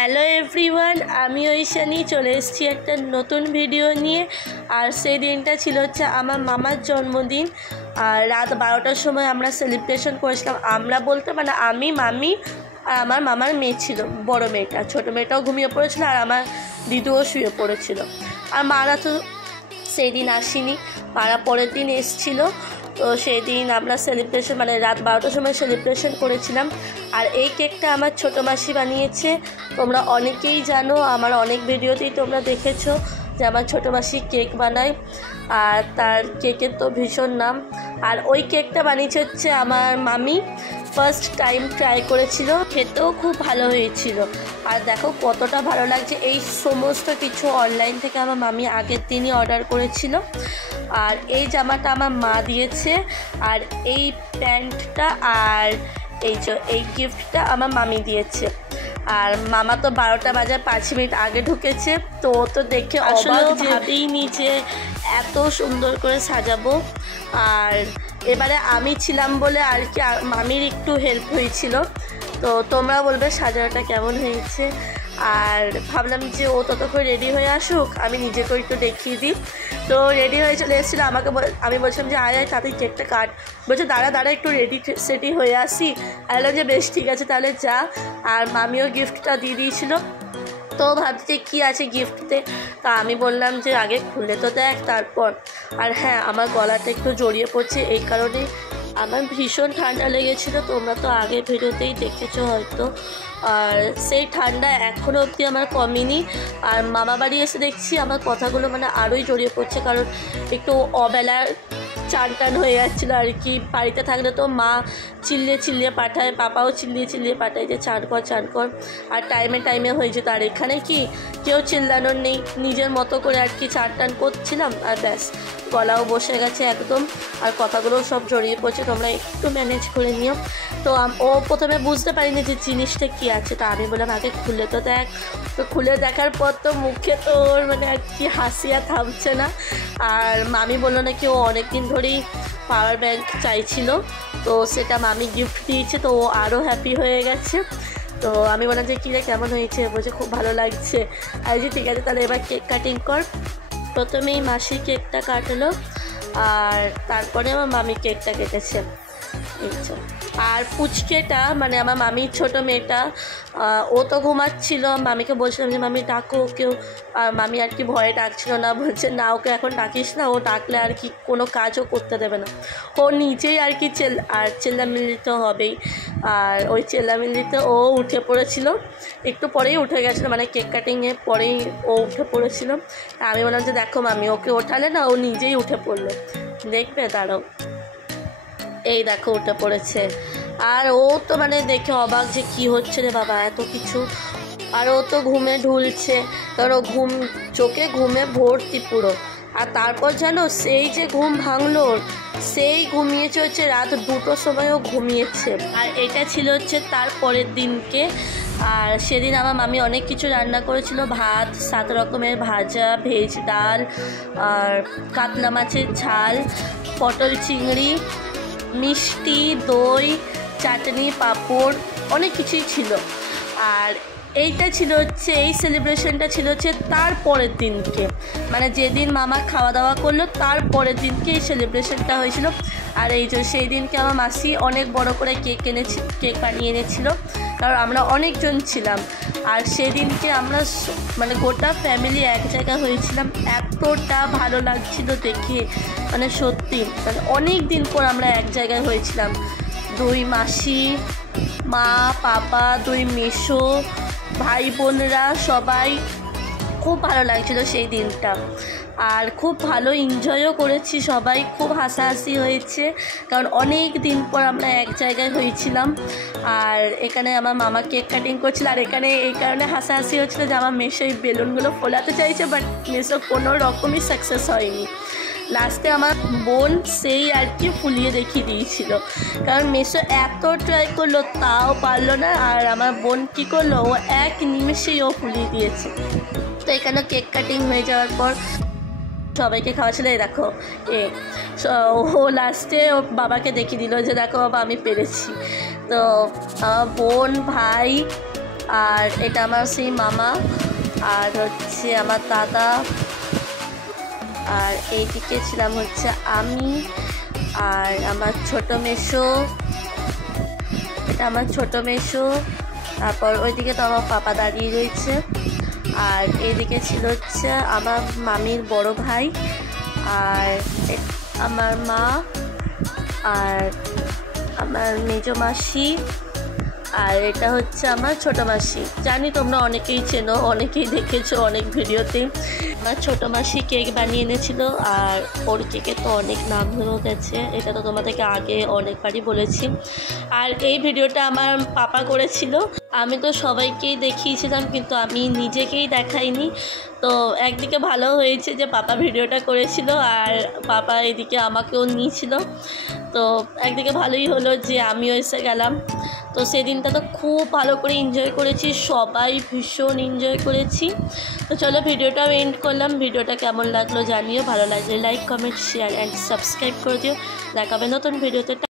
Hello everyone, আমি ঐশানী চলে এসেছি একটা নতুন ভিডিও নিয়ে। আর সেই দিনটা ছিল হচ্ছে আমার মামার জন্মদিন। আর রাত 12টার সময় আমরা সেলিব্রেশন করেছিলাম। আমরা বলতে মানে আমি, মামি আর আমার মামার মেয়ে ছিল, বড় মেয়েটা। ছোটো মেয়েটাও ঘুমিয়ে পড়েছিল আর আমার দিদিও শুয়ে পড়েছিল। আর মারা তো সেই দিন আসেনি, মারা পরের দিন এসেছিলো। তো সেই দিন আমরা সেলিব্রেশন মানে রাত 12টার সময় সেলিব্রেশন করেছিলাম। আর এই কেকটা আমার ছোটো মাসি বানিয়েছে। তোমরা অনেকেই জানো, আমার অনেক ভিডিওতেই তোমরা দেখেছো যে আমার ছোটো মাসি কেক বানায়, আর তার কেকের তো ভীষণ নাম। আর ওই কেকটা বানিয়েছে হচ্ছে আমার মামি, ফার্স্ট টাইম ট্রাই করেছিল, খেতেও খুব ভালো হয়েছিল। আর দেখো কতটা ভালো লাগছে। এই সমস্ত কিছু অনলাইন থেকে আমার মামি আগের দিনই অর্ডার করেছিল। আর এই জামাটা আমার মা দিয়েছে, আর এই প্যান্টটা আর এই গিফটটা আমার মামি দিয়েছে। আর মামা তো 12টা বাজার 5 মিনিট আগে ঢুকেছে। তো ও তো দেখে আসলে ভাবেই নি যে এত সুন্দর করে সাজাবো। আর এবারে আমি ছিলাম বলে আর কি মামির একটু হেল্প হয়েছিল। তো তোমরা বলবে সাজানোটা কেমন হয়েছে। আর ভাবলাম যে ও ততক্ষণ রেডি হয়ে আসুক, আমি নিজেকে একটু দেখিয়ে দিই। তো রেডি হয়ে চলে এসেছিলো আমাকে, আমি বলছিলাম যে আয় তাড়াতাড়ি কেকটা কাট। বলছে দাঁড়া একটু রেডি সেটি হয়ে আসি। বললাম যে বেশ ঠিক আছে তাহলে যা। আর মামিও গিফটটা দিয়ে দিয়েছিল। তো ভাবছি কী আছে গিফটতে। তা আমি বললাম যে আগে খুলে তো দেখ তারপর। আর হ্যাঁ, আমার গলাটা একটু জড়িয়ে পড়ছে, এই কারণেই আমার ভীষণ ঠান্ডা লেগেছিলো। তোমরা তো আগের ভিডিওতেই দেখেছো হয়তো। আর সেই ঠান্ডা এখনও অবধি আমার কমেনি। আর মামা বাড়ি এসে দেখছি আমার কথাগুলো মানে আরোই জড়িয়ে পড়ছে, কারণ একটু অবেলার চান হয়ে যাচ্ছিলো আর কি। বাড়িতে থাকলে তো মা চিল্লিয়ে পাঠায়, পাপাও চিল্লিয়ে পাঠায় যে চান কর। আর টাইমে হয়ে যেত। আর এখানে কি কেউ চিল্লানোর নেই, নিজের মতো করে আর কি চান করছিলাম। আর ব্যাস, গলাও বসে গেছে একদম, আর কথাগুলোও সব জড়িয়ে পড়ছে। তোমরা একটু ম্যানেজ করে নিও। তো ও প্রথমে বুঝতে পারিনি যে জিনিসটা কী আছে। তা আমি বললাম আগে খুলে তো দেখ। তো খুলে দেখার পর তো মুখে তো ওর মানে আর কি হাসি আর থামছে না। আর মামি বললো নাকি ও অনেকদিন ধরেই পাওয়ার ব্যাংক চাইছিল, তো সেটা মামি গিফট দিয়েছে। তো ও আরও হ্যাপি হয়ে গেছে। তো আমি বললাম যে কী রে কেমন হয়েছে, বলছে খুব ভালো লাগছে। আর যে ঠিক আছে তাহলে এবার কেক কাটিং কর। প্রথমেই মাসি কেকটা কাটলো, আর তারপরে আমার মামি কেকটা কেটেছে। আর পুচকেটা মানে আমার মামির ছোটো মেয়েটা, ও তো ঘুমাচ্ছিল। মামিকে বলছিলাম যে মামি ডাকো ওকেও। আর মামি আর কি ভয়ে ডাকছিল না, বলছে না ওকে এখন ডাকিস না, ও ডাকলে আর কি কোনো কাজও করতে দেবে না। ও নিজেই আর কি চেল্লামিল্লিতে হবেই। আর ওই চেল্লামিল্লিতে ও উঠে পড়েছিল, একটু পরেই উঠে গেছিলো, মানে কেক কাটিংয়ের পরেই ও উঠে পড়েছিল। আমি বললাম যে দেখো মামি ওকে ওঠালে না, ও নিজেই উঠে পড়লো, দেখবে দাঁড়াও। এই দেখো উঠে পড়েছে। আর ও তো মানে দেখে অবাক যে কি হচ্ছে রে বাবা এত কিছু। আর ও তো ঘুমে ঢুলছে, কারণ ও চোখে ঘুমে ভর্তি পুরো। আর তারপর জানো সেই যে ঘুম ভাঙলো, সেই ঘুমিয়েছে হচ্ছে রাত 2টোর সময়ও ঘুমিয়েছে। আর এটা ছিল হচ্ছে তার পরের দিনকে। আর সেদিন আমার মামি অনেক কিছু রান্না করেছিল, ভাত, 7 রকমের ভাজা, ভেজ ডাল, আর কাতলা মাছের ঝাল, পটল চিংড়ি, মিষ্টি, দই, চাটনি, পাঁপড়, অনেক কিছুই ছিল। আর এইটা ছিল হচ্ছে এই সেলিব্রেশনটা ছিল হচ্ছে তার পরের দিনকে, মানে যেদিন মামা খাওয়া দাওয়া করলো তার পরের দিনকে এই সেলিব্রেশনটা হয়েছিল। আর এই যে সেই দিনকে আমার মাসি অনেক বড় করে কেক বানিয়ে এনেছিল, কারণ আমরা অনেকজন ছিলাম। আর সেই দিনকে আমরা মানে গোটা ফ্যামিলি এক জায়গায় হয়েছিলাম, এতটা ভালো লাগছিল দেখে, মানে সত্যি মানে অনেক দিন পর আমরা এক জায়গায় হয়েছিলাম। 2 মাসি, মা, পাপা, 2 মেসো, ভাই বোনরা সবাই, খুব ভালো লাগছিল সেই দিনটা। আর খুব ভালো এনজয়ও করেছি সবাই, খুব হাসাহাসি হয়েছে, কারণ অনেক দিন পর আমরা এক জায়গায় হয়েছিলাম। আর এখানে আমার মামা কেক কাটিং করছিল, আর এখানে এই কারণে হাসাহাসি হচ্ছিলো যে আমার মেসো এই বেলুনগুলো ফোলাতে চাইছে, বাট মেসো কোনো রকমই সাকসেস হয়নি। লাস্টে আমার বোন সেই আর কি ফুলিয়ে দেখিয়ে দিয়েছিল, কারণ মেসো এত ট্রাই করলো তাও পারলো না। আর আমার বোন কী করলো, ও এক নিমেষেই ও ফুলিয়ে দিয়েছে। তো এখানে কেক কাটিং হয়ে যাওয়ার পর সবাইকে খাওয়াছিল। এই দেখো ও লাস্টে ও বাবাকে দেখিয়ে দিল যে দেখো বাবা আমি পেরেছি। তো বোন, ভাই, আর এটা আমার সেই মামা, আর হচ্ছে আমার দাদা, আর এইদিকে ছিলাম হচ্ছে আমি আর আমার ছোটো মেসো, এটা আমার ছোটো মেসো। তারপর ওইদিকে তো আমার পাপা দাঁড়িয়ে রয়েছে। আর এইদিকে ছিল হচ্ছে আমার মামির বড় ভাই, আর আমার মা, আর আমার মেজো মাসি, আর এটা হচ্ছে আমার ছোটো মাসি। জানি তোমরা অনেকেই চেনো, অনেকেই দেখেছো অনেক ভিডিওতে। আমার ছোটো মাসি কেক বানিয়ে এনেছিল, আর ওর কেকে তো অনেক নাম হয়েও গেছে, এটা তো তোমাদেরকে আগে অনেকবারই বলেছি। আর এই ভিডিওটা আমার পাপা করেছিল। আমি তো সবাইকেই দেখিয়েছিলাম, কিন্তু আমি নিজেকেই দেখাইনি। তো একদিকে ভালো হয়েছে যে পাপা ভিডিওটা করেছিল, আর পাপা এদিকে আমাকেও নিয়েছিল। তো একদিকে ভালোই হলো যে আমিও এসে গেলাম। তো সেদিনটা তো খুব ভালো করে এনজয় করেছি, সবাই ভীষণ এনজয় করেছি। তো চলো ভিডিওটাও এন্ড করলাম। ভিডিওটা কেমন লাগলো জানিও, ভালো লাগলে like, comment, share and subscribe করে দিও। দেখাবে নতুন ভিডিওতে।